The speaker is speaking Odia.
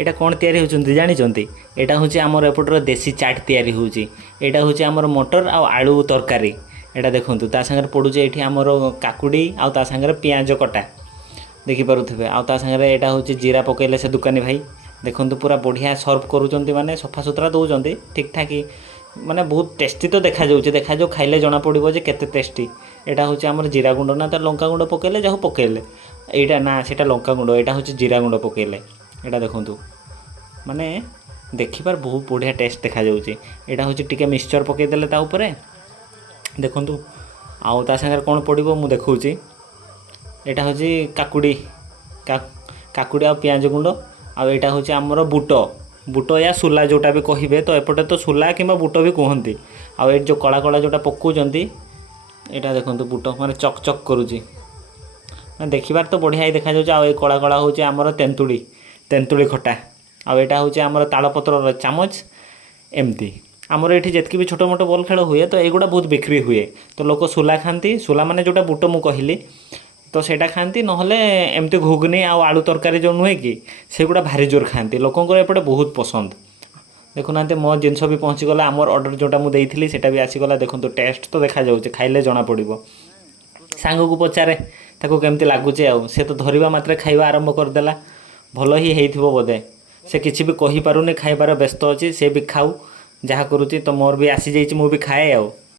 এটা କ'ଣ ତିଆରି ହେଉଛନ୍ତି ଜାଣିଛନ୍ତି? ଏଇଟା ହେଉଛି ଆମର ଏପଟର ଦେଶୀ ଚାଟ୍ ତିଆରି ହେଉଛି। ଏଇଟା ହେଉଛି ଆମର ମଟର ଆଉ ଆଳୁ ତରକାରୀ। ଏଇଟା ଦେଖନ୍ତୁ ତା ସାଙ୍ଗରେ ପଡ଼ୁଛି ଏଇଠି ଆମର କାକୁଡ଼ି ଆଉ ତା ସାଙ୍ଗରେ ପିଆଜ କଟା ଦେଖିପାରୁଥିବେ। ଆଉ ତା ସାଙ୍ଗରେ ଏଇଟା ହେଉଛି ଜିରା ପକାଇଲେ ସେ ଦୋକାନୀ ଭାଇ ଦେଖନ୍ତୁ ପୁରା ବଢ଼ିଆ ସର୍ଭ କରୁଛନ୍ତି, ମାନେ ସଫାସୁତୁରା ଦେଉଛନ୍ତି ଠିକ୍ଠାକ୍, ମାନେ ବହୁତ ଟେଷ୍ଟି ତ ଦେଖାଯାଉ ଖାଇଲେ ଜଣାପଡ଼ିବ ଯେ କେତେ ଟେଷ୍ଟି। ଏଇଟା ହେଉଛି ଆମର ଜିରା ଗୁଣ୍ଡ ନା ତାର ଲଙ୍କାଗୁଣ୍ଡ ପକାଇଲେ ଯାହା ପକାଇଲେ, ଏଇଟା ନା ସେଇଟା ଲଙ୍କାଗୁଣ୍ଡ, ଏଇଟା ହେଉଛି ଜିରା ଗୁଣ୍ଡ ପକାଇଲେ। ଏଇଟା ଦେଖନ୍ତୁ ମାନେ ଦେଖିବାର ବହୁତ ବଢ଼ିଆ ଟେଷ୍ଟ ଦେଖାଯାଉଛି। ଏଇଟା ହେଉଛି ଟିକେ ମିକ୍ସଚର୍ ପକାଇଦେଲେ ତା ଉପରେ ଦେଖନ୍ତୁ। ଆଉ ତା ସାଙ୍ଗରେ କ'ଣ ପଡ଼ିବ ମୁଁ ଦେଖାଉଛି। ଏଇଟା ହେଉଛି କାକୁଡ଼ି ଆଉ ପିଆଜ ଗୁଣ୍ଡ। ଆଉ ଏଇଟା ହେଉଛି ଆମର ବୁଟ ୟା ସୋଲା ଯେଉଁଟା ବି କହିବେ, ତ ଏପଟେ ତ ସୋଲା କିମ୍ବା ବୁଟ ବି କୁହନ୍ତି। ଆଉ ଏଇଠି ଯେଉଁ କଳା କଳା ଯେଉଁଟା ପକାଉଛନ୍ତି ଏଇଟା ଦେଖନ୍ତୁ ବୁଟ ମାନେ ଚକ୍ ଚକ୍ କରୁଛି, ମାନେ ଦେଖିବାର ତ ବଢ଼ିଆ ଦେଖାଯାଉଛି। ଆଉ ଏଇ କଳା କଳା ହେଉଛି ଆମର ତେନ୍ତୁଳି ଖଟା। ଆଉ ଏଇଟା ହେଉଛି ଆମର ତାଳପତ୍ରର ଚାମଚ। ଏମିତି ଆମର ଏଇଠି ଯେତିକି ବି ଛୋଟ ମୋଟ ବଲ୍ ଖେଳ ହୁଏ ତ ଏଇଗୁଡ଼ା ବହୁତ ବିକ୍ରି ହୁଏ। ତ ଲୋକ ସୋଲା ଖାଆନ୍ତି, ସୋଲା ମାନେ ଯେଉଁଟା ବୁଟ ମୁଁ କହିଲି ତ ସେଇଟା ଖାଆନ୍ତି, ନହେଲେ ଏମିତି ଘୁଗୁନି ଆଉ ଆଳୁ ତରକାରୀ ଯେଉଁ ନୁହେଁ କି ସେଗୁଡ଼ା ଭାରି ଜୋର ଖାଆନ୍ତି, ଲୋକଙ୍କର ଏପଟେ ବହୁତ ପସନ୍ଦ। ଦେଖୁନାହାନ୍ତି ମୋ ଜିନିଷ ବି ପହଞ୍ଚିଗଲା, ଆମର ଅର୍ଡ଼ର ଯେଉଁଟା ମୁଁ ଦେଇଥିଲି ସେଇଟା ବି ଆସିଗଲା। ଦେଖନ୍ତୁ ଟେଷ୍ଟ ତ ଦେଖାଯାଉଛି, ଖାଇଲେ ଜଣାପଡ଼ିବ। ସାଙ୍ଗକୁ ପଚାରେ ତାକୁ କେମିତି ଲାଗୁଛି, ଆଉ ସେ ତ ଧରିବା ମାତ୍ରେ ଖାଇବା ଆରମ୍ଭ କରିଦେଲା। ଭଲ ହିଁ ହେଇଥିବ ବୋଧେ, ସେ କିଛି ବି କହିପାରୁନି, ଖାଇବାର ବ୍ୟସ୍ତ ଅଛି। ସେ ବି ଖାଉ ଯାହା କରୁଛି, ତ ମୋର ବି ଆସିଯାଇଛି, ମୁଁ ବି ଖାଏ ଆଉ।